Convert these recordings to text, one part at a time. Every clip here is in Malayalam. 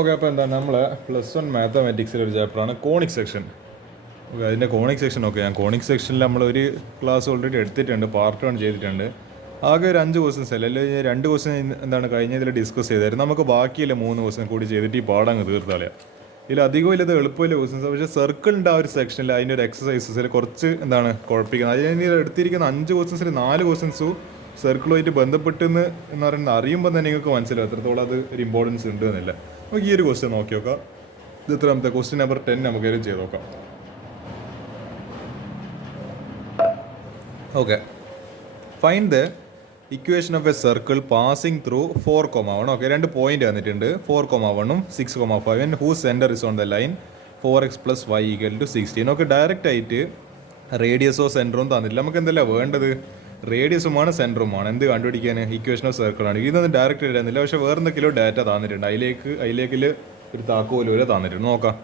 ഓക്കെ, അപ്പോൾ എന്താ നമ്മൾ +1 മാത്തമാറ്റിക്സിലെ ഒരു ചാപ്റ്ററാണ് കോണിക് സെക്ഷൻ. ഓക്കെ, അതിൻ്റെ കോണിക് സെക്ഷൻ ഓക്കെ. ഞാൻ കോണിക് സെക്ഷനിൽ നമ്മളൊരു ക്ലാസ് ഓൾറെഡി എടുത്തിട്ടുണ്ട്, പാർട്ട് 1 ചെയ്തിട്ടുണ്ട്. ആകെ ഒരു 5 ക്വസ്റ്റ്യൻസ് അല്ല, അല്ലെങ്കിൽ 2 ക്വസ്റ്റ്യൻ എന്താണ് കഴിഞ്ഞതിൽ ഡിസ്കസ് ചെയ്തായിരുന്നു. നമുക്ക് ബാക്കിയുള്ള 3 ക്വസ്റ്റ്യൻ കൂടി ചെയ്തിട്ട് ഈ പാടങ്ങ് തീർത്താളിയാ. ഇതിൽ അധികം ഇല്ലത് എളുപ്പമില്ല ക്വസ്റ്റ്യൻസ്. പക്ഷേ സർക്കിളിൻ്റെ ആ ഒരു സെക്ഷനിൽ അതിൻ്റെ ഒരു എക്സസൈസസിൽ കുറച്ച് എന്താണ് കുഴപ്പിക്കുന്നത്. അതിന് എടുത്തിരിക്കുന്ന 5 ക്വസ്റ്റ്യൻസിൽ 4 ക്വസ്റ്റ്യൻസും സർക്കിളുമായിട്ട് ബന്ധപ്പെട്ടെന്ന് എന്ന് പറയുന്നത് അറിയുമ്പോൾ തന്നെ നിങ്ങൾക്ക് മനസ്സിലാവും എത്രത്തോളം അത് ഒരു ഇമ്പോർട്ടൻസ് ഉണ്ട് എന്നില്ല. നമുക്ക് ഈ ഒരു ക്വസ്റ്റ്യൻ നോക്കി നോക്കാം. ഇത് എത്രാമത്തെ ക്വസ്റ്റ്യൻ നമ്പർ 10 നമുക്ക് ചെയ്ത് നോക്കാം. Okay, find the equation of a circle passing through 4,1. Okay, 2 point തന്നിട്ടുണ്ട്, 4,1ഉം 6,5. And whose centre is on the line 4x + y = 16. Okay, direct ആയിട്ട് റേഡിയസോ സെൻറ്ററും തന്നിട്ടില്ല. നമുക്ക് എന്തെല്ലാം വേണ്ടത്? റേഡിയസുമാണ് സെൻറ്ററുമാണ്. എന്ത് കണ്ടുപിടിക്കാൻ? ഇക്വേഷൻ ഓഫ് സർക്കിളാണ്. ഇതൊന്നും ഡയറക്റ്റ് ഇടുന്നില്ല, പക്ഷേ വേറെ എന്തെങ്കിലും ഡാറ്റ തന്നിട്ടുണ്ട്. അതിലേക്ക് ഒരു താക്കോല് തന്നിട്ടുണ്ട്. നോക്കാം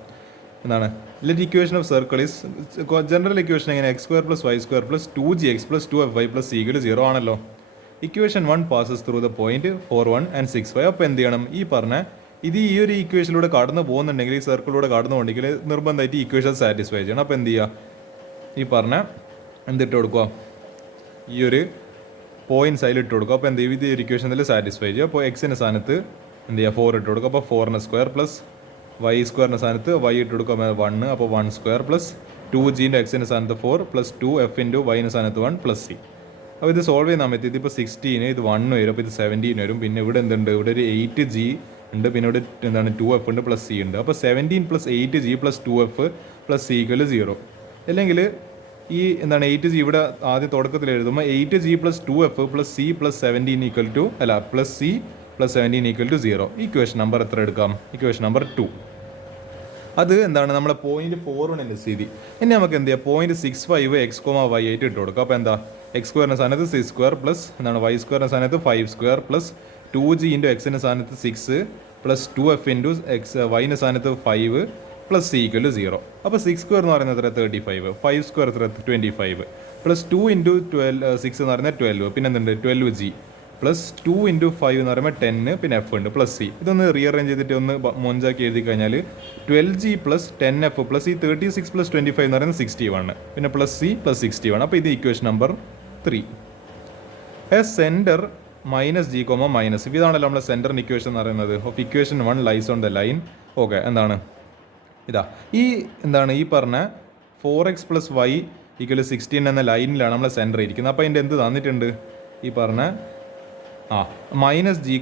എന്താണ്. Let equation of circle is general equation എങ്ങനെ? x² + y² + 2gx + 2fy + c = 0 ആണല്ലോ. Equation 1 passes through the point 4,1 and 6,5. അപ്പോൾ എന്ത് ചെയ്യണം? ഈ പറഞ്ഞ ഇത് ഈ ഒരു ഇക്വേഷനിലൂടെ കടന്നു പോകുന്നുണ്ടെങ്കിൽ, ഈ സർക്കിളിലൂടെ കടന്നു പോകണമെങ്കിൽ നിർബന്ധമായിട്ട് ഈ ഇക്വേഷൻ സാറ്റിസ്ഫൈ ചെയ്യണം. അപ്പോൾ എന്ത് ചെയ്യുക? ഈ പറഞ്ഞ എന്തിട്ട് കൊടുക്കുക? ഈ ഒരു പോയിന്റ്സ് അതിലിട്ട് കൊടുക്കുക. അപ്പോൾ എന്ത് ചെയ്യും? ഇത് ഒരു ഇക്വേഷനിൽ സാറ്റിസ്ഫൈ ചെയ്യുക. അപ്പോൾ എക്സിൻ്റെ സ്ഥാനത്ത് എന്ത് ചെയ്യുക? 4 ഇട്ട് കൊടുക്കുക. അപ്പോൾ 4² + y² സ്ഥാനത്ത് y ഇട്ട് കൊടുക്കുക 1. അപ്പോൾ 1² + 2g എക്സിൻ്റെ സ്ഥാനത്ത് 4 + 2f × y സ്ഥാനത്ത് 1 + c. അപ്പോൾ ഇത് സോൾവ് ചെയ്യുന്ന സമയത്ത് ഇതിപ്പോൾ 16, ഇത് 1 വരും. അപ്പോൾ ഇത് 17 വരും. പിന്നെ ഇവിടെ എന്തുണ്ട്? ഇവിടെ ഒരു 8g ഉണ്ട്. പിന്നെ ഇവിടെ എന്താണ് 2f ഉണ്ട് + c ഉണ്ട്. അപ്പോൾ 17 + 8g + 2f + c = 0. അല്ലെങ്കിൽ ഈ എന്താണ് 8g ഇവിടെ ആദ്യം തുടക്കത്തിൽ എഴുതുമ്പോൾ 8g + 2f + c + 17 + c + 17 = 0. Equation number എത്ര എടുക്കാം? Equation number 2. അത് എന്താണ്? നമ്മളെ പോയിന്റ് 4,1 സ്ഥിതി. ഇനി നമുക്ക് എന്ത് ചെയ്യാം? പോയിന്റ് 65 x, y ആയിട്ട് ഇട്ട് കൊടുക്കുക. അപ്പോൾ എന്താ? x² സ്ഥാനത്ത് 6² + എന്താണ് y² സ്ഥാനത്ത് 5² + 2g × x സ്ഥാനത്ത് 6 + 2f × x y സ്ഥാനത്ത് 5 + c = 0. അപ്പോൾ 6² എന്ന് പറയുന്നത് എത്ര? 35. 5² എത്ര? 25 + 2 × 6 എന്ന് പറയുന്നത് 12. പിന്നെ എന്തുണ്ട്? 12g + 2 × 5 എന്ന് പറയുമ്പോൾ 10. പിന്നെ f ഉണ്ട് + c. ഇതൊന്ന് റീഅറേഞ്ച് ചെയ്തിട്ട് ഒന്ന് മൊഞ്ചാക്കി എഴുതി കഴിഞ്ഞാൽ 12g + 10f + ഈ 36 + 25 എന്ന് പറയുന്നത് 61. പിന്നെ + c + 61. അപ്പോൾ ഇത് equation number 3. A centre -g, -. ഇതാണല്ലോ നമ്മുടെ സെൻറ്ററിൻ്റെ ഇക്വേഷൻ എന്ന് പറയുന്നത്. Of equation 1 lies on the line. Okay, എന്താണ് ഇതാ ഈ എന്താണ് ഈ പറഞ്ഞ 4x + y = 16 എന്ന ലൈനിലാണ് നമ്മൾ സെൻറ്റർ ഇരിക്കുന്നത്. അപ്പോൾ അതിൻ്റെ എന്ത് തന്നിട്ടുണ്ട്? ഈ പറഞ്ഞ -g,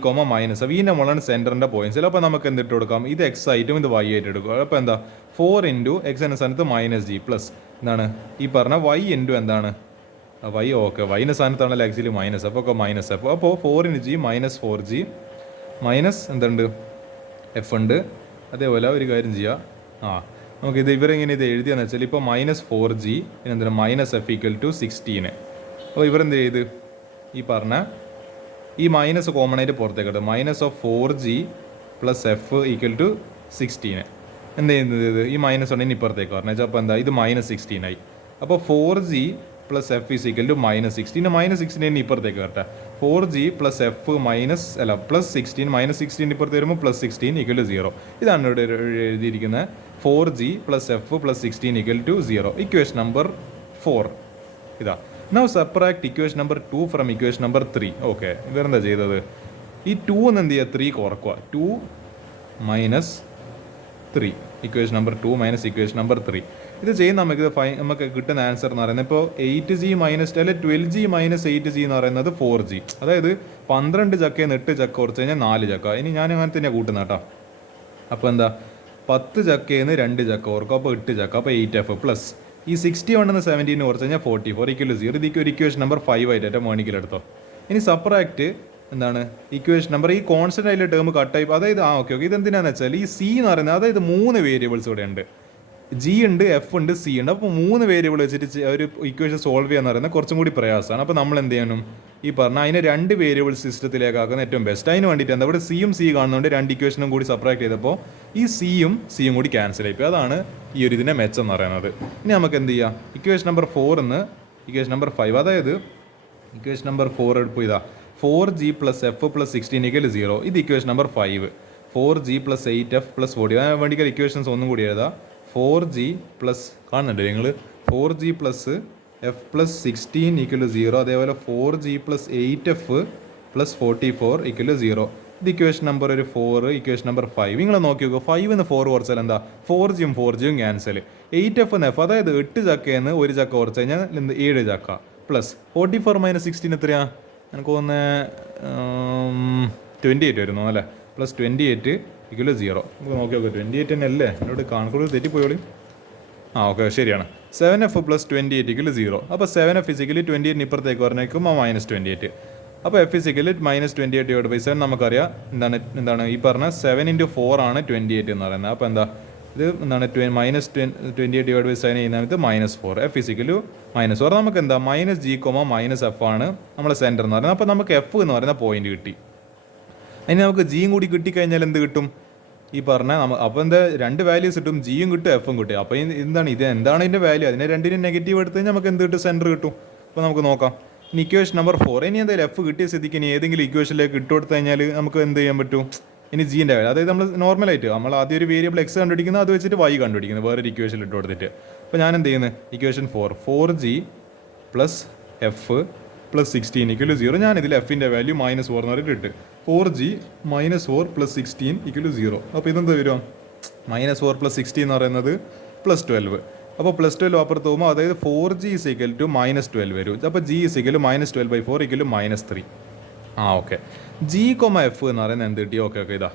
-. വീണ്ടും നമ്മളാണ് സെൻറ്ററിൻ്റെ പോയിന്റ്സിൽ. അപ്പോൾ നമുക്ക് എന്തിട്ട് കൊടുക്കാം? ഇത് x ആയിട്ടും ഇത് y ആയിട്ട് എടുക്കുക. അപ്പോൾ എന്താ? 4 × x എന്ന സ്ഥാനത്ത് -g + എന്താണ് ഈ പറഞ്ഞ y × എന്താണ് y. ഓക്കെ, y സ്ഥാനത്താണല്ലോ ആക്ച്വലി മൈനസ്. അപ്പോൾ അപ്പോൾ 4g - 4g എന്തുണ്ട്? f ഉണ്ട്. അതേപോലെ ഒരു കാര്യം ചെയ്യുക. നമുക്കിത് ഇവരെങ്ങനെ ഇത് എഴുതിയെന്ന് വെച്ചാൽ ഇപ്പോൾ -4g എന്താണ് -f = 16. അപ്പോൾ ഇവരെന്ത് ചെയ്ത് ഈ പറഞ്ഞ ഈ മൈനസ് കോമൺ ആയിട്ട് പുറത്തേക്ക് ഇടും. -4g + f = 16. എന്ത് ചെയ്യുന്നത്? ഈ മൈനസ് ഉണ്ടെങ്കിൽ ഇപ്പുറത്തേക്ക് പറഞ്ഞാൽ അപ്പോൾ എന്താ? ഇത് -16 ആയി. അപ്പോൾ 4g + f = -16. -16 ഇപ്പുറത്തേക്ക് വരട്ടെ. 4g + f +16 -16 ഇപ്പുറത്ത് വരുമ്പോൾ +16 = 0. ഇതാണ് ഇവിടെ എഴുതിയിരിക്കുന്നത്. 4g + f + 16 = 0. ഇക്വേഷൻ നമ്പർ 4 ഇതാ. Now subtract equation number 2 from equation number 3. Okay, ഇവരെന്താ ചെയ്തത്? ഈ 2 എന്ന് എന്ത് ചെയ്യുക? 3 കുറക്കുക. 2 - 3. Equation number 2 - equation number 3. ഇത് ചെയ്യുന്ന നമുക്ക് കിട്ടുന്ന ആൻസർ എന്ന് പറയുന്നത് ഇപ്പോൾ 8g - അല്ലെ 12g - 8g എന്ന് പറയുന്നത് 4g. അതായത് 12 ചക്കയിൽ നിന്ന് 8 ചക്ക കുറച്ച് കഴിഞ്ഞാൽ 4 ചക്ക. ഇനി ഞാൻ അങ്ങനെ തന്നെയാണ് കൂട്ടുന്ന കേട്ടോ. അപ്പോൾ എന്താ? 10 ചക്കയിൽ നിന്ന് 2 ചക്ക ഓർക്കും. അപ്പോൾ 8 ചക്ക. അപ്പോൾ 8f + ഈ 61 എന്ന് 17 കുറച്ച് കഴിഞ്ഞാൽ 44 = 0. ഇതിലേക്ക് ഒരു ഇക്വേഷൻ നമ്പർ 5 ആയിട്ട് മോണിക്കിലെടുത്തോ. ഇനി സബ്ട്രാക്ട് എന്താണ് ഇക്വേഷൻ നമ്പർ ഈ കോൺസ്റ്റന്റ് ആയിട്ടുള്ള ടേം കട്ടായി. അതായത് ഓക്കെ ഇതെന്തിനാന്ന് വെച്ചാൽ ഈ c എന്ന് പറയുന്നത് അതായത് 3 വേരിയബിൾസ് ഇവിടെ ഉണ്ട്. g ഉണ്ട്, f ഉണ്ട്, c ഉണ്ട്. അപ്പോൾ 3 വേരിയബിൾ വെച്ചിട്ട് ഒരു ഇക്വേഷൻ സോൾവ് ചെയ്യാന്ന് പറയുന്നത് കുറച്ചും കൂടി പ്രയാസമാണ്. അപ്പോൾ നമ്മൾ എന്ത് ചെയ്യണം? ഈ പറഞ്ഞാൽ അതിനെ 2 വേരിയബിൾ സിസ്റ്റത്തിലേക്ക് ആക്കുന്ന ഏറ്റവും ബെസ്റ്റ്. അതിന് വേണ്ടിയിട്ട് എന്താ ഇവിടെ c കാണുന്നുണ്ട്. 2 ഇക്വേഷനും കൂടി സബ്ട്രാക്ട് ചെയ്തപ്പോൾ ഈ c കൂടി ക്യാൻസൽ ആയിപ്പോയി. അതാണ് ഈ ഒരു ഇതിനെ മെച്ചം എന്ന് പറയുന്നത്. ഇനി നമുക്ക് എന്ത് ചെയ്യാം? ഇക്വേഷൻ നമ്പർ 4 എന്ന് ഇക്വേഷൻ നമ്പർ 5. അതായത് ഇക്വേഷൻ നമ്പർ 4 എടുപ്പോൾ ഇതാ 4g + f + 16 = 0. ഇത് equation number 5. 4g plus 8f plus 40. അതിന് വേണ്ടിയിട്ട് ഇക്വേഷൻസ് ഒന്നും കൂടി എഴുതാം. 4g പ്ലസ് കാണുന്നുണ്ട് നിങ്ങൾ 4g plus f plus 16 equal to 0. അതേപോലെ 4g plus 8f plus 44 equal to 0. ഇത് ഇക്വേഷൻ നമ്പർ ഒരു 4, ഇക്വേഷൻ നമ്പർ 5. നിങ്ങൾ നോക്കി നോക്കുക, 5 എന്ന് 4 കുറച്ചാൽ എന്താ 4gയും 4gയും ക്യാൻസൽ. 8f എന്ന് എഫ്, അതായത് 8 ചക്കയെന്ന് 1 ചക്ക കുറച്ച് കഴിഞ്ഞാൽ 7 ചക്ക പ്ലസ് 44 മൈനസ് 16 എത്രയാ? എനിക്ക് തോന്നുന്നത് 28 വരുന്നു അല്ലേ. Plus 28 equal 0. നമുക്ക് നോക്കി നോക്കുക, 28 തന്നെ അല്ലേ? എന്നോട് കണക്കുകൾ തെറ്റിപ്പോയോളി. ഓക്കെ ശരിയാണ്. 7f plus 28 equal 0. അപ്പോൾ 7f ഇസിക്കലി 28 ഇപ്പുറത്തേക്ക് പറഞ്ഞേക്കുമ്പോൾ മൈനസ് 28. അപ്പോൾ എഫ് ഇസിക്കലി മൈനസ് 28 ഡിവൈഡ് ബൈ 7 നമുക്കറിയാം എന്താണ് ഈ പറഞ്ഞ 7 × 4 ആണ് 28 എന്ന് പറയുന്നത്. അപ്പോൾ എന്താ ഇത് എന്താണ് മൈനസ് 28 ഡിവൈഡ് ബൈ 7 ചെയ്യുന്നത് -4. എഫ് ഇസിക്കലു -4. നമുക്ക് എന്താ -g, -f ആണ് നമ്മളെ സെൻറ്റർ എന്ന് പറയുന്നത്. അപ്പോൾ നമുക്ക് എഫ് എന്ന് പറയുന്ന പോയിന്റ് കിട്ടി. അതിന് നമുക്ക് ജിയും കൂടി കിട്ടിക്കഴിഞ്ഞാൽ എന്ത് കിട്ടും? ഈ പറഞ്ഞ അപ്പോൾ എന്താ 2 വാല്യൂസ് കിട്ടും, ജിയും കിട്ടും എഫും കിട്ടും. അപ്പോൾ എന്താണ് ഇതിൻ്റെ വാല്യൂ? അതിനെ രണ്ടിനും നെഗറ്റീവ് എടുത്ത് കഴിഞ്ഞാൽ നമുക്ക് എന്ത് കിട്ടും? സെൻറ്റർ കിട്ടും. അപ്പോൾ നമുക്ക് നോക്കാം. ഇനി ഇക്വേഷൻ നമ്പർ 4. ഇനി എന്തായാലും എഫ് കിട്ടിയ സ്ഥിതിക്ക് ഇനി ഏതെങ്കിലും ഇക്വേഷനിലേക്ക് ഇട്ട് കൊടുത്തു കഴിഞ്ഞാൽ നമുക്ക് എന്ത് ചെയ്യാൻ പറ്റും? ഇനി ജിൻ്റെ വാല്യൂ, അതായത് നമ്മൾ നോർമലായിട്ട് നമ്മൾ ആദ്യം ഒരു വേരിയബിൾ എക്സ് കണ്ടുപിടിക്കുന്നത്, അത് വെച്ചിട്ട് വൈ കണ്ടുപിടിക്കുന്നത് വേറൊരു ഇക്വേഷനിൽ ഇട്ട് കൊടുത്തിട്ട്. അപ്പോൾ ഞാൻ എന്ത് ചെയ്യുന്നത്? Equation 4g plus f plus 16 equal 0. ഞാനിതിൽ എഫിൻ്റെ വാല്യൂ -4 എന്ന് പറഞ്ഞിട്ട് ഇട്ട് 4g -4 പ്ലസ് 16 ഈക്വൽ 0. അപ്പോൾ ഇതെന്താ വരും? -4 പ്ലസ് 16 എന്ന് പറയുന്നത് +12. അപ്പോൾ +12 അപ്പുറത്ത് പോകുമ്പോൾ അതായത് 4g ഈസ് ഈക്വൽ ടു -12 വരും. അപ്പോൾ g is equal -12/4 equal -3. Okay. g, f എന്ന് പറയുന്നത് എന്ത് കിട്ടി? ഓക്കെ ഇതാ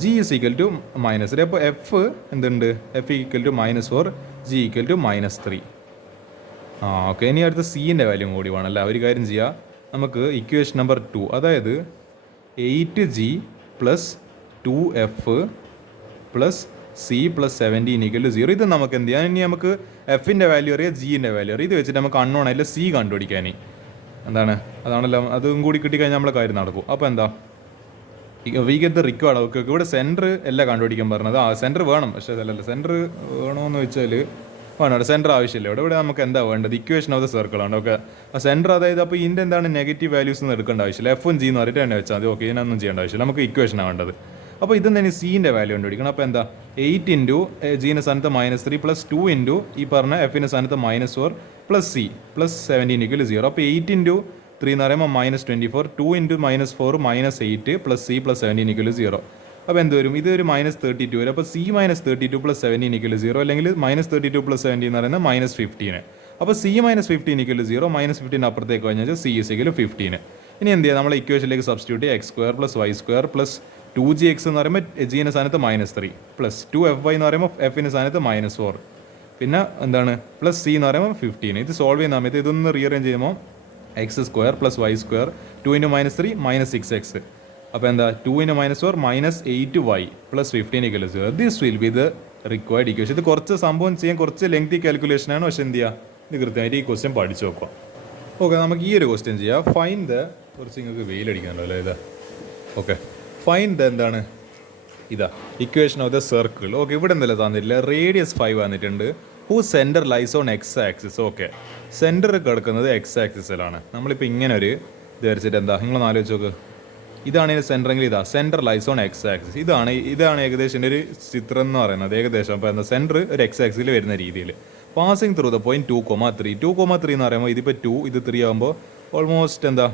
g ഈസ് ഈക്വൽ ടു -3. അപ്പോൾ എഫ് എന്തുണ്ട്? F equal to -4, g equal to -3. Okay. ഇനി അടുത്ത സീൻ്റെ വാല്യൂ കൂടി വേണമല്ലോ. ഒരു കാര്യം ചെയ്യാം, നമുക്ക് ഇക്വേഷൻ നമ്പർ 2, അതായത് 8g plus 2f plus c plus 17 equal 0. ഇത് നമുക്ക് എന്ത് ചെയ്യാം? ഇനി നമുക്ക് എഫിൻ്റെ വാല്യൂ അറിയാം, ജിൻ്റെ വാല്യൂ അറിയാം. ഇത് വെച്ചിട്ട് നമുക്ക് അൺനോൺ ആയില്ല സി കണ്ടുപിടിക്കാൻ. അതാണല്ലോ അതും കൂടി കിട്ടിക്കഴിഞ്ഞാൽ നമ്മളെ കാര്യം നടക്കും. അപ്പോൾ എന്താ we get the required. Okay ഇവിടെ സെൻറ്റർ അല്ല കണ്ടുപിടിക്കാൻ പറഞ്ഞത്. സെൻറ്റർ വേണം, പക്ഷേ അതല്ലല്ലോ സെൻറ്റർ വേണമെന്ന് വെച്ചാൽ വേണം. സെൻറ്റർ ആവശ്യമില്ല. ഇവിടെ നമുക്ക് എന്താ വേണ്ടത്? ഇക്വേഷൻ ഓഫ് ദ സർക്കിൾ ആണ്. ഓക്കെ. ആ സെൻറ്റർ, അതായത് അപ്പോൾ ഇതിൻ്റെ എന്താണ് നെഗറ്റീവ് വാല്യൂസ് ഒന്നും എടുക്കേണ്ട ആവശ്യമില്ല. എഫും ജി എന്ന് പറഞ്ഞിട്ട് തന്നെ വെച്ചാൽ മതി. ഓക്കെ, ഇതിനൊന്നും ചെയ്യേണ്ട ആവശ്യമില്ല. നമുക്ക് ഇക്വേഷനാണ് വേണ്ടത്. അപ്പോൾ ഇതെന്താണ് സീൻ്റെ വാല്യൂ കണ്ടുപിടിക്കണം. അപ്പോൾ എന്താ 8 ഇൻറ്റു ജീൻ്റെ സ്ഥാനത്ത് -3 പ്ലസ് 2 ഇൻറ്റു ഈ പറഞ്ഞ എഫിൻ്റെ സ്ഥാനത്ത് -4 പ്ലസ് സി പ്ലസ് 17 ഈക്വൽ 0. അപ്പോൾ 8 ഇൻറ്റു 3 എന്ന് പറയുമ്പോൾ -24, 2 into -4 -8 plus C plus 17 equal 0. അപ്പോൾ എന്ത് വരും? ഇത് ഒരു -32 വരും. അപ്പോൾ സി -32 പ്ലസ് 17 ഈക്വൽ 0, അല്ലെങ്കിൽ -32 പ്ലസ് 17 എന്ന് പറയുന്നത് -15. അപ്പോൾ സി -15 ഈക്വൽ 0, -15 അപ്പുറത്തേക്ക് കഴിഞ്ഞാൽ സി ഈസ് ഈക്വൽ 15. ഇനി എന്ത് ചെയ്യുക? നമ്മൾ ഇക്വേഷനിലേക്ക് സബ്സ്റ്റിറ്റ്യൂട്ട് ചെയ്യുക. x² plus y² plus 2gx എന്ന് പറയുമ്പോൾ ജിൻ്റെ സ്ഥാനത്ത് -3 പ്ലസ് 2fy എന്ന് പറയുമ്പോൾ എഫിൻ്റെ സ്ഥാനത്ത് -4, പിന്നെ എന്താണ് പ്ലസ് സി എന്ന് പറയുമ്പോൾ 15. ഇത് സോൾവ് ചെയ്യുന്ന സമയത്ത് ഇതൊന്ന് റീഅറേഞ്ച് ചെയ്യുമ്പോൾ x² plus y² 2 into -3 -6x. അപ്പോൾ എന്താ 2 into -4 -8y plus 15 equal 0. This will be the required equation. ഇത് കുറച്ച് സംഭവം ചെയ്യാൻ കുറച്ച് ലെങ്തി കാൽക്കുലേഷനാണ്, പക്ഷേ എന്ത് ചെയ്യുക? ഇത് കൃത്യമായിട്ട് ഈ ക്വസ്റ്റ്യൻ പഠിച്ചു നോക്കുക. ഓക്കെ, നമുക്ക് ഈ ഒരു ക്വസ്റ്റ്യൻ ചെയ്യാം. ഫൈൻഡ് ദ, കുറച്ച് നിങ്ങൾക്ക് വെയിലടിക്കാനല്ലോ അല്ലേ ഇതാ. ഓക്കെ, ഫൈൻഡ് ദ എന്താണ് ഇതാ equation of the circle. Okay, ഇവിടെ എന്തെല്ലാം തന്നിട്ടില്ല. റേഡിയസ് 5 വന്നിട്ടുണ്ട്. Who centre lies on x axis. Okay, centre കിടക്കുന്നത് എക്സ് ആക്സിസിലാണ്. നമ്മളിപ്പോൾ ഇങ്ങനെ ഒരു ഇത് വരച്ചിട്ട് എന്താ നിങ്ങളൊന്ന് ആലോചിച്ച് നോക്ക്. ഇതാണ് ഇതിൻ്റെ സെൻറ്ററെങ്കിൽ ഇതാ centre lies on x axis. ഇതാണ് ഏകദേശം ഒരു ചിത്രം എന്ന് പറയുന്നത്. ഏകദേശം അപ്പോൾ എന്താ സെൻറ്റർ ഒരു എക്സ് ആക്സിൽ വരുന്ന രീതിയിൽ പാസിങ് ത്രൂ ദ പോയിന്റ് 2,3. 2,3 എന്ന് പറയുമ്പോൾ ഇതിപ്പോൾ 2 ഇത് 3 ആകുമ്പോൾ ഓൾമോസ്റ്റ് എന്താ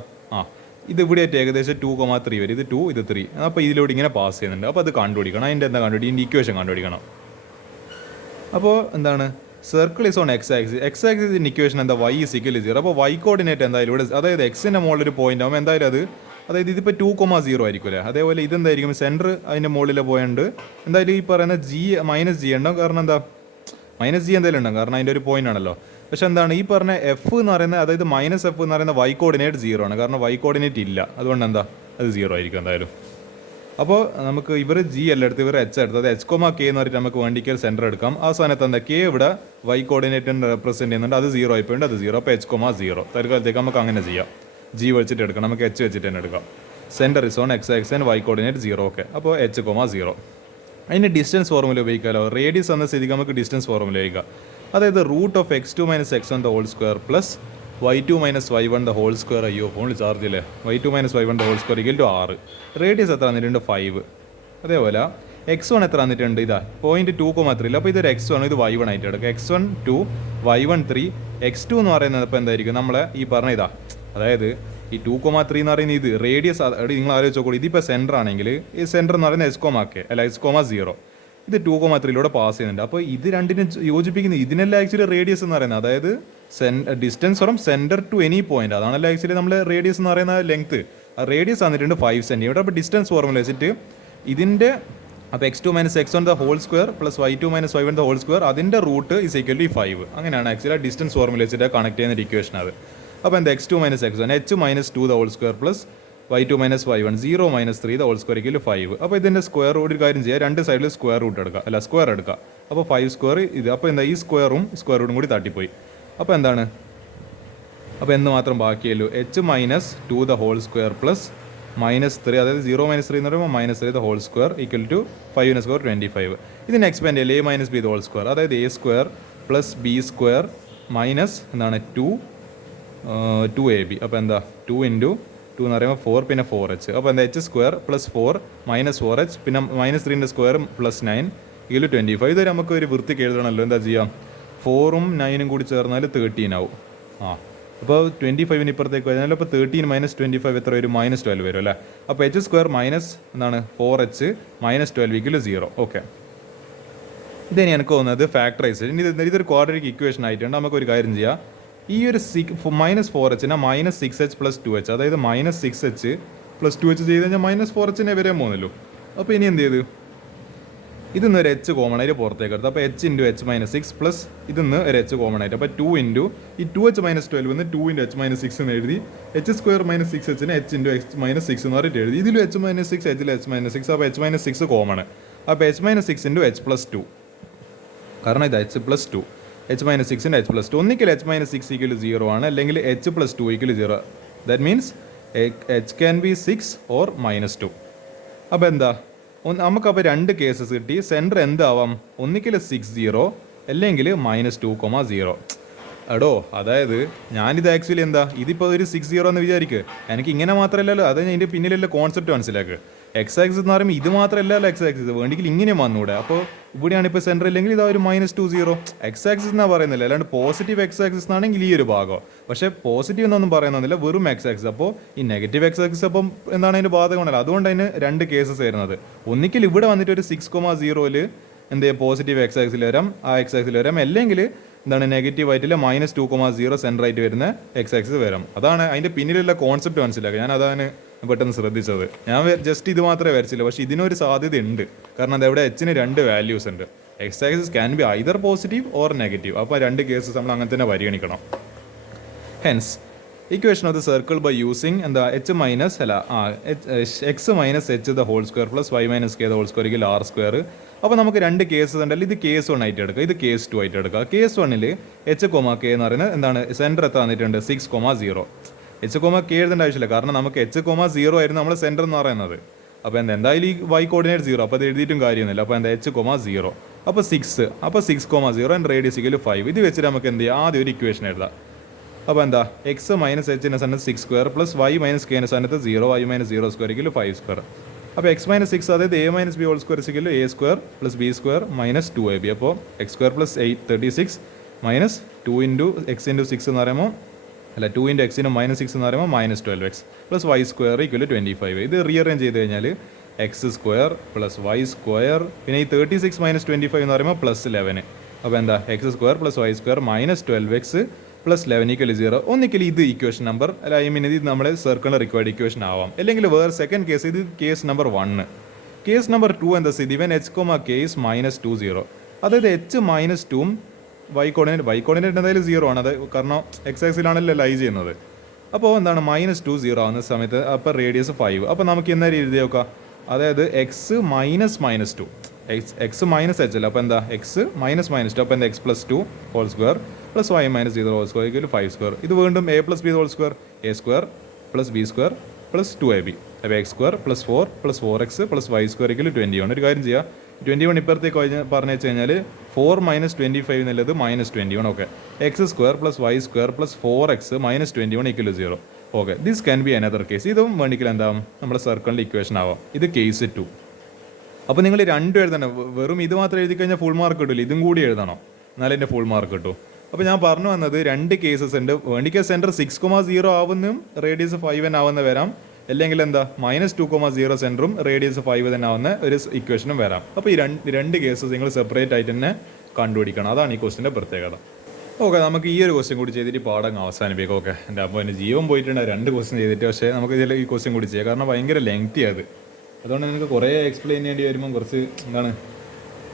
ഇത് ഇവിടെ ആയിട്ട് ഏകദേശം 2,3 വരും. ഇത് 2 ഇത് 3. അപ്പോൾ ഇതിലൂടെ ഇങ്ങനെ പാസ് ചെയ്യുന്നുണ്ട്. അപ്പോൾ അത് കണ്ടുപിടിക്കണം. അതിൻ്റെ എന്താ ഇതിൻ്റെ ഇക്വേഷൻ കണ്ടുപിടിക്കണം. അപ്പോൾ എന്താണ് circle is on x axis. X ആക്സിസിൻ്റെ ഇക്വേഷൻ എന്താ? y is equal 0. അപ്പോൾ y കോർഡിനേറ്റ് എന്തായാലും ഇവിടെ, അതായത് എക്സിൻ്റെ മുകളിലൊരു പോയിന്റ് ആകുമ്പോൾ എന്തായാലും അത്, അതായത് ഇതിപ്പോൾ 2,0 ആയിരിക്കും അല്ലേ. അതേപോലെ ഇതെന്തായിരിക്കും? സെൻറ്റർ അതിൻ്റെ മുകളിൽ പോയുണ്ട് എന്തായാലും ഈ പറയുന്ന -g ഉണ്ടാവും. കാരണം എന്താ -g എന്തായാലും ഉണ്ടാവും, കാരണം അതിൻ്റെ ഒരു പോയിന്റ് ആണല്ലോ. പക്ഷെ എന്താണ് ഈ പറഞ്ഞ എഫ് എന്ന് പറയുന്നത്, അതായത് -f എന്ന് പറയുന്ന y കോർഡിനേറ്റ് 0 ആണ്. കാരണം y കോർഡിനേറ്റ് ഇല്ല, അതുകൊണ്ട് എന്താ അത് 0 ആയിരിക്കും എന്തായാലും. അപ്പോൾ നമുക്ക് ഇവർ ജി അല്ല എടുത്ത് ഇവർ എച്ച് എടുത്ത്, അത് h, k എന്ന് പറഞ്ഞിട്ട് നമുക്ക് വേണ്ടിക്ക് സെൻറ്റർ എടുക്കാം. ആ സ്ഥാനത്ത് എന്താ k ഇവിടെ y കോർഡിനേറ്റിന് റെപ്രസെൻറ്റ് ചെയ്യുന്നുണ്ട്. അത് 0 ആയിപ്പോയിട്ട് അത് 0. അപ്പോൾ h, 0 തൽക്കാലത്തേക്ക് നമുക്ക് അങ്ങനെ ചെയ്യാം. ജി വെച്ചിട്ട് എടുക്കണം, നമുക്ക് h വെച്ചിട്ട് തന്നെ എടുക്കാം. Centre is on x axis and y coordinate 0. Okay, അപ്പോൾ h, 0. അതിന് ഡിസ്റ്റൻസ് ഫോർമുല ഉപയോഗിക്കാമല്ലോ. റേഡിയസ് എന്ന സ്ഥിതിക്ക് നമുക്ക് ഡിസ്റ്റൻസ് ഫോർമുല ഉപയോഗിക്കാം. അതായത് √(x2 - x1) plus y2 - y1 അയ്യോ ഫോണിൽ ചാർജ് ഇല്ലേ, y2 - y1 = 6. റേഡിയസ് എത്ര വന്നിട്ടുണ്ട്? 5. അതേപോലെ x1 എത്ര വന്നിട്ടുണ്ട് ഇതാ 0.2,3. അപ്പോൾ ഇതൊരു x1 ഇത് y1 ആയിട്ട് എടുക്കുക. x1 2 y1 3 x2 എന്ന് പറയുന്നത് ഇപ്പോൾ എന്തായിരിക്കും നമ്മളെ ഈ പറഞ്ഞ ഇതാ, അതായത് ഈ 2,3 എന്ന് പറയുന്നത് ഇത് റേഡിയസ്. നിങ്ങൾ ആലോചിച്ച് നോക്കൂ, ഇതിപ്പോൾ സെൻറ്റർ ആണെങ്കിൽ ഈ സെൻറ്റർ എന്ന് പറയുന്നത് x,k അല്ല x,0 ഇത് 2,3 പാസ് ചെയ്യുന്നുണ്ട്. അപ്പോൾ ഇത് രണ്ടിനും യോജിപ്പിക്കുന്നത് ഇതിനെല്ലാം ആക്ച്വലി റേഡിയസ് എന്ന് പറയുന്നത്, അതായത് distance from centre to any point, അതാണല്ലോ ആക്ച്വലി നമ്മൾ റേഡിയസ് എന്ന് പറയുന്ന ലെങ്ത്. ആ റേഡിയസ് വന്നിട്ടുണ്ട് 5 cm. അപ്പോൾ ഡിസ്റ്റൻസ് ഫോർമുല വെച്ചിട്ട് ഇതിൻ്റെ അപ്പോൾ x2 - x1 the whole square plus y2 - y1 the whole square അതിൻ്റെ റൂട്ട് ഈസ് ഈക്വൽ ടു 5. അങ്ങനെയാണ് ആക്ച്വലി ഡിസ്റ്റൻസ് ഫോർമുല വെച്ചിട്ട് കണക്ട് ചെയ്യുന്ന ഒരു ഇക്വേഷൻ അത്. അപ്പോൾ എന്താ x2 - x1 h - 2 the whole square plus y2 - y1 0 - 3 the whole square equal to 5. അപ്പോൾ ഇതിൻ്റെ സ്ക്വയർ ഒരു കാര്യം ചെയ്യുക, രണ്ട് സൈഡിൽ സ്ക്വയർ റൂട്ട് എടുക്കുക, അല്ല സ്ക്വയർ എടുക്കുക. അപ്പോൾ 5 സ്ക്വയർ ഇത്. അപ്പോൾ എന്താ ഈ സ്ക്വയറും സ്ക്വയർ റൂട്ടും കൂടി തട്ടിപ്പോയി. അപ്പോൾ എന്താണ്, അപ്പോൾ എന്ന് മാത്രം ബാക്കിയല്ലോ h - 2 the whole square plus -3, അതായത് 0 - 3 എന്ന് പറയുമ്പോൾ -3 the whole square equal to 5 ന് സ്ക്വയർ 25. ഇതിന് എക്സ്പാൻഡ് ചെയ്യില്ല a - b the whole square, അതായത് a square plus B square minus എന്താണ് 2ab. അപ്പോൾ എന്താ 2 × 2 എന്ന് പറയുമ്പോൾ 4, പിന്നെ 4h. അപ്പോൾ എന്താ h square plus 4 minus 4h പിന്നെ -3ൻ്റെ സ്ക്വയർ പ്ലസ് 9 ഈക്വൽ ടു 25. ഇതൊരു നമുക്ക് ഒരു വൃത്തിക്ക് എഴുതണമല്ലോ. എന്താ ചെയ്യാം, 4ഉം 9ഉം കൂടി ചേർന്നാൽ 13 ആവും. അപ്പോൾ 25ന് ഇപ്പുറത്തേക്ക് വരുന്നത്. അപ്പോൾ 13 - 25 എത്ര വരും, -12 വരും അല്ലേ. അപ്പോൾ h സ്ക്വയർ മൈനസ് എന്താണ് 4h -12 ഈക്വൽ 0. ഓക്കെ, ഇതാണ് എനിക്ക് തോന്നുന്നത് ഫാക്ടറൈസ്. ഇനി ഇതൊരു ക്വാഡ്രാറ്റിക് ഇക്വേഷൻ ആയിട്ടുണ്ട്. നമുക്കൊരു കാര്യം ചെയ്യാം, ഈ ഒരു -4h -6h + 2h, അതായത് -6h + 2h ചെയ്ത് കഴിഞ്ഞാൽ -4h വരെ പോകുന്നല്ലോ. അപ്പോൾ ഇനി എന്ത് ചെയ്ത് ഇതിന്ന് ഒരു h കോമൺ ആയിട്ട് പുറത്തേക്ക് എടുത്ത്, അപ്പോൾ h × h - 6 പ്ലസ് ഇതിന്ന് ഒരു h കോമൺ ആയിട്ട്, അപ്പോൾ 2 × ഈ 2h - 12 എന്ന് 2 × h - 6 എന്ന് എഴുതി, h സ്ക്വയർ - 6h നെ h × h - 6 എന്ന് പറഞ്ഞിട്ട് എഴുതി. ഇതിൽ h - 6 h - 6, അപ്പോൾ h - 6 കോമൺ, അപ്പോൾ h - 6 × h + 2, കാരണം ഇത് h + 2, h - 6 × h + 2. ഒന്നിക്കൽ h - 6 equal 0 ആണ്, അല്ലെങ്കിൽ h + 2 equal 0. That means h can be 6 or -2. അപ്പോൾ എന്താ നമുക്കപ്പോൾ രണ്ട് കേസസ് കിട്ടി. സെൻറ്റർ എന്താവാം, ഒന്നിക്കൽ 60 അല്ലെങ്കിൽ -2,0. എടോ, അതായത് ഞാനിത് ആക്ച്വലി എന്താ ഇതിപ്പോൾ ഒരു 60 എന്ന് വിചാരിക്കുക, എനിക്ക് ഇങ്ങനെ മാത്രമല്ലല്ലോ, അത് ഇതിൻ്റെ പിന്നിലുള്ള കോൺസെപ്റ്റ് മനസ്സിലാക്കുക. എക്സ് ആക്സിസ് എന്ന് പറയുമ്പോൾ ഇത് മാത്രമല്ലല്ലോ എക്സ് ആക്സിസ്, വേണ്ടെങ്കിൽ ഇങ്ങനെ വന്നൂടെ. അപ്പോൾ ഇവിടെയാണ് ഇപ്പോൾ സെൻറ്റർ ഇല്ലെങ്കിൽ ഇതാ ഒരു -20 എക്സ് ആക്സിസ് എന്നാണ് പറയുന്നില്ല, അല്ലാണ്ട് പോസിറ്റീവ് എക്സ് ആക്സിസ് എന്നാണെങ്കിൽ ഈ ഒരു ഭാഗം. പക്ഷേ പോസിറ്റീവ് എന്നൊന്നും പറയുന്നില്ല, വെറും എക്സ് ആക്സിസ്. അപ്പോൾ ഈ നെഗറ്റീവ് എക്സ് ആക്സിസ് അപ്പം എന്താണ് അതിൻ്റെ ബാധകമാണല്ലോ. അതുകൊണ്ട് അതിന് രണ്ട് കേസസ് വരുന്നത്. ഒന്നിക്കൽ ഇവിടെ വന്നിട്ട് ഒരു 6,0 എന്ത് ചെയ്യും, പോസിറ്റീവ് എക്സ് ആക്സിൽ വരാം, ആ എക്സ് ആക്സിൽ വരാം, അല്ലെങ്കിൽ എന്താണ് നെഗറ്റീവ് ആയിട്ടില്ല -2,0 സെൻറ്റർ ആയിട്ട് വരുന്ന എക്സ് ആക്സിസ് വരാം. അതാണ് അതിൻ്റെ പിന്നിലുള്ള കോൺസെപ്റ്റ് മനസ്സിലാക്കുക. ഞാൻ അതാണ് പെട്ടെന്ന് ശ്രദ്ധിച്ചത്. ഞാൻ ജസ്റ്റ് ഇത് മാത്രമേ വരച്ചില്ല, പക്ഷേ ഇതിനൊരു സാധ്യത ഉണ്ട്. കാരണം അതവിടെ എച്ചിന് രണ്ട് വാല്യൂസ് ഉണ്ട്. X axis can be either positive or negative. അപ്പോൾ രണ്ട് കേസസ് നമ്മൾ അങ്ങനെ തന്നെ പരിഗണിക്കണം. Hence equation of the circle by using എന്താ h മൈനസ് അല്ല x - h the whole square plus y - k the whole square equal r². അപ്പോൾ നമുക്ക് രണ്ട് കേസസ് ഉണ്ടല്ലോ. ഇത് കേസ് 1 ആയിട്ട് എടുക്കുക, ഇത് കേസ് 2 ആയിട്ട് എടുക്കുക. കേസ് 1ൽ h, k എന്ന് പറയുന്നത് എന്താണ്, സെൻറ്റർ എത്ര വന്നിട്ടുണ്ട് 6,0. h, k എഴുതേണ്ട ആവശ്യമില്ല, കാരണം നമുക്ക് h, 0 ആയിരുന്നു നമ്മൾ സെൻറ്റർ എന്ന് പറയുന്നത്. അപ്പോൾ എന്തായാലും ഈ y കോർഡിനേറ്റ് 0, അപ്പോൾ അത് എഴുതിയിട്ടും കാര്യമൊന്നുമില്ല. അപ്പോൾ എന്താ h, 0, അപ്പോൾ 6, അപ്പോൾ 6,0 ആൻഡ് റേഡിയസ് ഈക്വൽ 5. ഇത് വെച്ചിട്ട് നമുക്ക് എന്ത് ചെയ്യാം, ആദ്യം ഒരു ഇക്വേഷൻ എഴുതാം. അപ്പോൾ എന്താ x - h ൻ്റെ സ്ഥാനത്ത് 6² പ്ലസ് y - k ൻ്റെ സ്ഥാനത്ത് 0, y - 0² ഈക്വൽ 5². അപ്പോൾ x - 6, അതായത് a - b whole square equal a² plus b² minus 2ab. അപ്പോൾ x² പ്ലസ് 8 36 മൈനസ് 2 × x × 6 എന്ന് പറയുമ്പോൾ അല്ല 2 × x - 6 എന്ന് പറയുമ്പോൾ -12x പ്ലസ് y² ഈക്വൽ 25. ഇത് റീഅറേഞ്ച് ചെയ്ത് കഴിഞ്ഞാൽ x² പ്ലസ് y² പിന്നെ ഈ 36 - 25 എന്ന് പറയുമ്പോൾ +11. അപ്പോൾ എന്താ x² plus y² -12x plus 11 equal 0. ഒന്നിക്കൽ ഇത് ഇക്വേഷൻ നമ്പർ അല്ല, ഐ മീൻ ഇത് നമ്മുടെ സർക്കിളിന് റിക്വയർഡ് ഇക്വേഷൻ ആവാം. അല്ലെങ്കിൽ വേറെ സെക്കൻഡ് കേസ്, ഇത് കേസ് നമ്പർ 1. കേസ് നമ്പർ 2 എന്താ സ്ഥിതി, ഇവൻ h, k is -20. അതായത് h -2 y കോർഡിനേറ്റ് എന്തായാലും 0 ആണ്, അത് കാരണം എക്സ് ആക്സിലാണല്ലോ ലൈ ചെയ്യുന്നത്. അപ്പോൾ എന്താണ് -20 ആവുന്ന സമയത്ത് അപ്പോൾ റേഡിയസ് 5. അപ്പോൾ നമുക്ക് എന്നാലും എഴുതി നോക്കാം, അതായത് x -2 x മൈനസ് h അല്ല, അപ്പോൾ എന്താ x -2, അപ്പോൾ എന്താ x + 2 whole square plus y - 0 whole square equal 5². ഇത് വീണ്ടും a + b whole square a² plus b² plus 2ab. അപ്പോൾ x² plus 4 plus 4x plus y² equal 21. ഒരു കാര്യം ചെയ്യുക, 21 ഇപ്പുറത്തേക്ക് പറഞ്ഞു വെച്ച് കഴിഞ്ഞാൽ 4 - 25 എന്നുള്ളത് -21. Okay, x² plus y² plus 4x -21 equal 0. Okay, this can be another case. ഇതും വേണമെങ്കിൽ എന്താവും നമ്മുടെ സർക്കിളിൻ്റെ ഇക്വേഷൻ ആവാം. ഇത് കേസ് 2. അപ്പോൾ നിങ്ങൾ രണ്ടും എഴുതണം. വെറും ഇത് മാത്രം എഴുതി കഴിഞ്ഞാൽ ഫുൾ മാർക്ക് കിട്ടില്ല, ഇതും കൂടി എഴുതണം, എന്നാലും എൻ്റെ ഫുൾ മാർക്ക് കിട്ടും. അപ്പോൾ ഞാൻ പറഞ്ഞു വന്നത് രണ്ട് കേസസ് ഉണ്ട്. വേണ്ടിക്കൽ സെൻറ്റർ 6,0 ആവുന്നതും റേഡിയസ് 5n ആവുന്ന വരാം, അല്ലെങ്കിൽ എന്താ -2,0 സെൻറ്ററും റേഡിയസ് 5 തന്നെ ആവുന്ന ഒരു ഇക്വേഷനും വരാം. അപ്പോൾ ഈ രണ്ട് കേസസ് നിങ്ങൾ സെപ്പറേറ്റ് ആയിട്ട് തന്നെ കണ്ടുപിടിക്കണം. അതാണ് ഈ ക്വസ്റ്റിൻ്റെ പ്രത്യേകത. ഓക്കെ, നമുക്ക് ഈ ഒരു ക്വസ്റ്റ്യൻ കൂടി ചെയ്തിട്ട് പാഠം അവസാനിപ്പിക്കാം. ഓക്കെ, എൻ്റെ അപ്പോൾ എൻ്റെ ജീവൻ പോയിട്ടുണ്ട് രണ്ട് ക്വസ്റ്റ്യൻ ചെയ്തിട്ട്. പക്ഷേ നമുക്ക് ഇതിൽ ഈ ക്വസ്റ്റ്യൻ കൂടി ചെയ്യാം, കാരണം ഭയങ്കര ലെങ്തി അത്. അതുകൊണ്ട് നിങ്ങൾക്ക് കുറേ എക്സ്പ്ലെയിൻ ചെയ്യേണ്ടി വരുമ്പോൾ കുറച്ച് എന്താണ്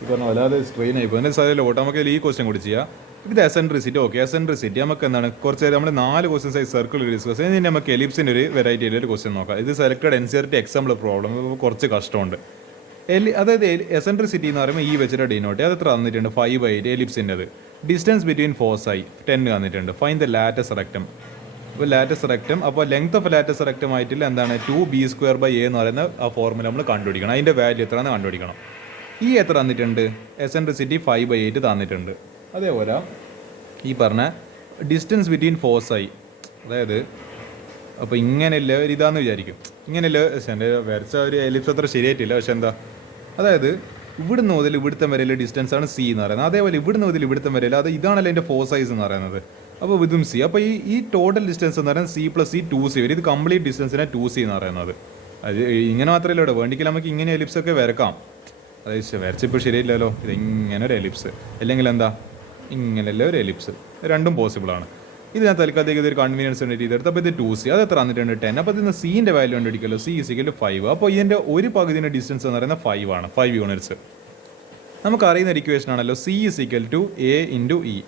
ഈ പറഞ്ഞ വല്ലാതെ സ്ട്രെയിൻ ആയിപ്പോൾ. എൻ്റെ സാധ്യത ഓട്ടോ നമുക്ക് ഈ ക്വസ്റ്റ്യൻ കൂടി ചെയ്യാം. ഇത് എസെൻട്രിസിറ്റി. ഓക്കെ, എസെൻട്രിസിറ്റി നമുക്ക് എന്താണ് കുറച്ച് നമ്മൾ 4 ക്വസ്റ്റ്യൻ സൈസ് സർക്കിൾ ഡിസ്കസ് ചെയ്യുന്നത്. ഇനി നമുക്ക് എലിപ്സിൻ്റെ ഒരു വെറൈറ്റി ഒരു ക്വസ്റ്റ്യൻ നോക്കാം. ഇത് സെലക്ടഡ് NCERT എക്സാമ്പിൾ പ്രോബ്ലം, കുറച്ച് കഷ്ടമുണ്ട്. അതായത് എസെൻട്രിസിറ്റി എന്ന് പറയുമ്പോൾ ഈ വെച്ചിട്ട് ഡിനോട്ട് അത് എത്ര തന്നിട്ടുണ്ട് 5/8 എലിപ്സിൻ്റെത്. ഡിസ്റ്റൻസ് ബിറ്റ്വീൻ ഫോസൈ 10 തന്നിട്ടുണ്ട്. Find the latus rectum. അപ്പോൾ ലാറ്റസ് റെക്ടം, അപ്പോൾ ലെങ്ത് ഓഫ് ലാറ്റസ് റെക്ടം ആയിട്ടില്ല എന്താണ് 2b²/a എന്ന് പറയുന്ന ആ ഫോർമുല നമ്മൾ കണ്ടുപിടിക്കണം. അതിൻ്റെ വാല്യൂ എത്രയാണെന്ന് കണ്ടുപിടിക്കണം. ഈ എത്ര തന്നിട്ടുണ്ട് എസെൻട്രിസിറ്റി 5/8 തന്നിട്ടുണ്ട്. അതേപോലെ ഈ പറഞ്ഞ ഡിസ്റ്റൻസ് ബിറ്റ്വീൻ ഫോസൈ, അതായത് അപ്പോൾ ഇങ്ങനെയല്ല ഒരു ഇതാന്ന് വിചാരിക്കും, ഇങ്ങനെയല്ല. പക്ഷേ എൻ്റെ വരച്ച ഒരു എലിപ്സ് അത്ര ശരിയായിട്ടില്ല. പക്ഷെ എന്താ, അതായത് ഇവിടുന്ന് മുതൽ ഇവിടുത്തെ വരെയുള്ള ഡിസ്റ്റൻസ് ആണ് സി എന്ന് പറയുന്നത്. അതേപോലെ ഇവിടുന്ന് മുതൽ ഇവിടുത്തെ വരെയുള്ള അത് ഇതാണല്ലോ എൻ്റെ ഫോസൈസ് എന്ന് പറയുന്നത്. അപ്പോൾ ഇതും സി. അപ്പോൾ ഈ ടോട്ടൽ ഡിസ്റ്റൻസ് എന്ന് പറയുന്നത് C+C 2c വരും. ഇത് കംപ്ലീറ്റ് ഡിസ്റ്റൻസിനെ 2c എന്ന് പറയുന്നത്. അത് ഇങ്ങനെ മാത്രമല്ല ഇവിടെ വേണ്ടിക്ക് നമുക്ക് ഇങ്ങനെ എലിപ്സ് ഒക്കെ വരക്കാം. അതായത് വരച്ചിപ്പോൾ ശരിയില്ലല്ലോ, ഇത് ഇങ്ങനെ ഒരു എലിപ്സ്, അല്ലെങ്കിൽ എന്താ ഇങ്ങനെയല്ല ഒരു എലിപ്സ്, രണ്ടും പോസിബിൾ ആണ്. ഇത് ഞാൻ തൽക്കാലത്തേക്ക് ഇതൊരു കൺവീനിയൻസ് വേണ്ടിയിട്ട് ഇതെടുത്ത്. അപ്പോൾ ഇത് 2c, അത് എത്ര തന്നിട്ടുണ്ട് 10. അപ്പോൾ ഇതിന് സീൻ്റെ വാല്യൂ കണ്ടുപിടിക്കല്ലോ. C = 5. അപ്പോൾ ഇതിൻ്റെ ഒരു പകുതിൻ്റെ ഡിസ്റ്റൻസ് എന്ന് പറയുന്നത് 5 ആണ്, 5 യൂണിറ്റ്സ്. നമുക്കറിയുന്ന ഒരു ഇക്വേഷൻ ആണല്ലോ C = A × E.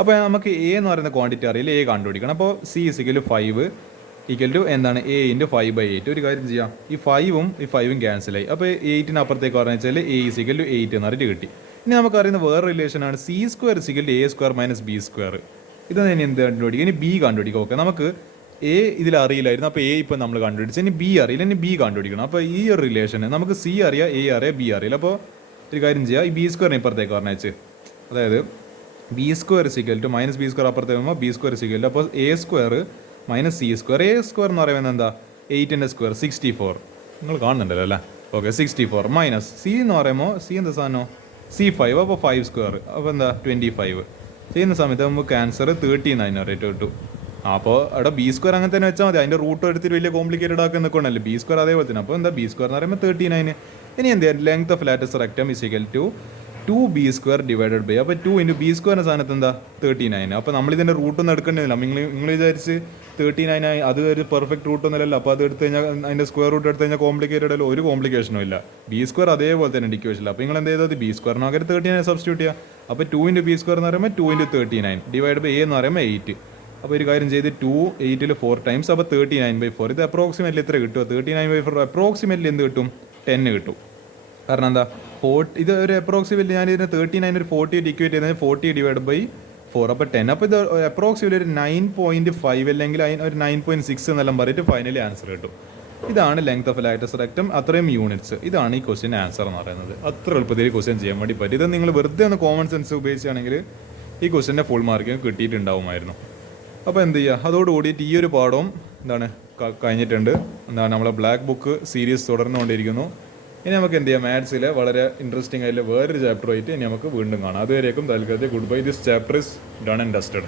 അപ്പോൾ നമുക്ക് A എന്ന് പറയുന്ന ക്വാണ്ടിറ്റി അറിയില്ല, A കണ്ടുപിടിക്കണം. അപ്പോൾ C = 5 എന്താണ് A × 5/8. ഒരു കാര്യം ചെയ്യാം, ഈ 5ഉം ക്യാൻസലായി. അപ്പോൾ 8ന് അപ്പുറത്തേക്ക് പറഞ്ഞു വെച്ചാൽ A = 8 എന്ന് പറഞ്ഞിട്ട് കിട്ടി. ഇനി നമുക്കറിയുന്ന വേറെ റിലേഷനാണ് C² = A² - B². ഇത് ഇനി എന്ത് കണ്ടുപിടിക്കുക, ഇനി B കണ്ടുപിടിക്കുക. ഓക്കെ, നമുക്ക് A ഇതിൽ അറിയില്ലായിരുന്നു, അപ്പോൾ A ഇപ്പോൾ നമ്മൾ കണ്ടുപിടിച്ചു. ഇനി B അറിയില്ല, ഇനി B കണ്ടുപിടിക്കണം. അപ്പോൾ ഈ ഒരു റിലേഷൻ നമുക്ക് C അറിയാം, A അറിയാം, B അറിയില്ല. അപ്പോൾ ഒരു കാര്യം ചെയ്യുക, ഈ B² ഇപ്പുറത്തേക്ക് പറഞ്ഞു വെച്ച്, അതായത് B² - B² അപ്പുറത്തേക്ക് വരുമ്പോൾ B² അപ്പോൾ A² - C². A² എന്ന് പറയുന്നത് എന്താ 8ൻ്റെ സ്ക്വയർ 64. നിങ്ങൾ കാണുന്നുണ്ടല്ലോ അല്ലേ? ഓക്കെ, 64 മൈനസ് C എന്ന് പറയുമ്പോൾ C എന്താ സാധനം C5. അപ്പോൾ 5², അപ്പോൾ എന്താ 25. ചെയ്യുന്ന സമയത്ത് നമുക്ക് ആൻസർ 39 റേറ്റ് കിട്ടും. അപ്പോൾ അവിടെ B² അങ്ങനെ തന്നെ വെച്ചാൽ മതി. അതിൻ്റെ റൂട്ട് എടുത്തിട്ട് വലിയ കോംപ്ലിക്കേറ്റഡ് ആക്കി നിൽക്കണമല്ലോ. B² അതേപോലെ തന്നെ. അപ്പോൾ എന്താ B² എന്ന് പറയുമ്പോൾ 39. ഇനി എന്ത് ചെയ്യാം, length of latus rectum = 2b²/. അപ്പോൾ 2 × B² സ്ഥാനത്ത് എന്താ 39. അപ്പോൾ നമ്മളിതിൻ്റെ റൂട്ടൊന്നും എടുക്കേണ്ടതില്ല. നിങ്ങൾ വിചാരിച്ച് 39 അത് ഒരു പെർഫെക്റ്റ് റൂട്ടൊന്നുമല്ലല്ലോ. അപ്പോൾ അത് എടുത്ത് കഴിഞ്ഞാൽ അതിൻ്റെ സ്ക്വയർ റൂട്ട് എടുത്ത് കഴിഞ്ഞാൽ കോംപ്ലിക്കേറ്റഡ് അല്ലോ, ഒരു കോംപ്ലിക്കേഷനും ഇല്ല. B² അതേപോലെ തന്നെ ഇക്വേഷൻ. അപ്പോൾ നിങ്ങൾ എന്ത് ചെയ്തത് B² അങ്ങനെ 39 സബ്സ്റ്റിറ്റ്യൂട്ട് ചെയ്യുക. അപ്പോൾ 2 × B² എന്ന് പറയുമ്പോൾ 2 × 39 / A എന്ന് പറയുമ്പോൾ 8. അപ്പോൾ ഒരു കാര്യം ചെയ്ത് 2 8ൽ 4 ടൈംസ്, അപ്പോൾ 39/4. ഇത് അപ്രോക്സിമേറ്റ്ലി എത്ര കിട്ടുക, 39/4 അപ്രോക്സിമേറ്റ്ലി എന്ത് കിട്ടും, 10 കിട്ടും. കാരണം എന്താ ഇത് ഒരു അപ്രോക്സിമേറ്റ്ലി ഞാൻ ഇതിന് 39 ഒരു 40 ഇക്വേറ്റ് ചെയ്താൽ 40/4 അപ്പോൾ 10. അപ്പോൾ ഇത് അപ്രോക്സിമേറ്റ്ലി ഒരു 9.5 അല്ലെങ്കിൽ ഒരു 9.6 എന്നെല്ലാം പറഞ്ഞിട്ട് ഫൈനലി ആൻസർ കിട്ടും. ഇതാണ് ലെങ്ത് ഓഫ് ലാറ്റസ് റെക്ടം, അത്രയും യൂണിറ്റ്സ്. ഇതാണ് ഈ ക്വസ്റ്റ്യൻ ആൻസർ എന്ന് പറയുന്നത്. അത്ര എളുപ്പത്തിൽ ക്വസ്റ്റ്യൻ ചെയ്യാൻ വേണ്ടി പറ്റും. ഇത് നിങ്ങൾ വെറുതെ ഒന്ന് കോമൺ സെൻസ് ഉപയോഗിച്ചാണെങ്കിൽ ഈ ക്വസ്റ്റ്യൻ്റെ ഫുൾ മാർക്ക് കിട്ടിയിട്ടുണ്ടാവുമായിരുന്നു. അപ്പോൾ എന്ത് ചെയ്യുക, അതോടുകൂടിയിട്ട് ഈ ഒരു പാഠവും എന്താണ് കഴിഞ്ഞിട്ടുണ്ട്. എന്താണ് നമ്മളെ ബ്ലാക്ക് ബുക്ക് സീരീസ് തുടർന്നുകൊണ്ടിരിക്കുന്നു. ഇനി നമുക്ക് എന്ത് ചെയ്യാം, മാത്സിലെ വളരെ ഇൻട്രസ്റ്റിംഗ് ആയിട്ടുള്ള വേറൊരു ചാപ്റ്ററുമായിട്ട് ഇനി നമുക്ക് വീണ്ടും കാണാം. അതുവരേക്കും തൽക്കാലത്തെ goodbye. This chapter is done and dusted.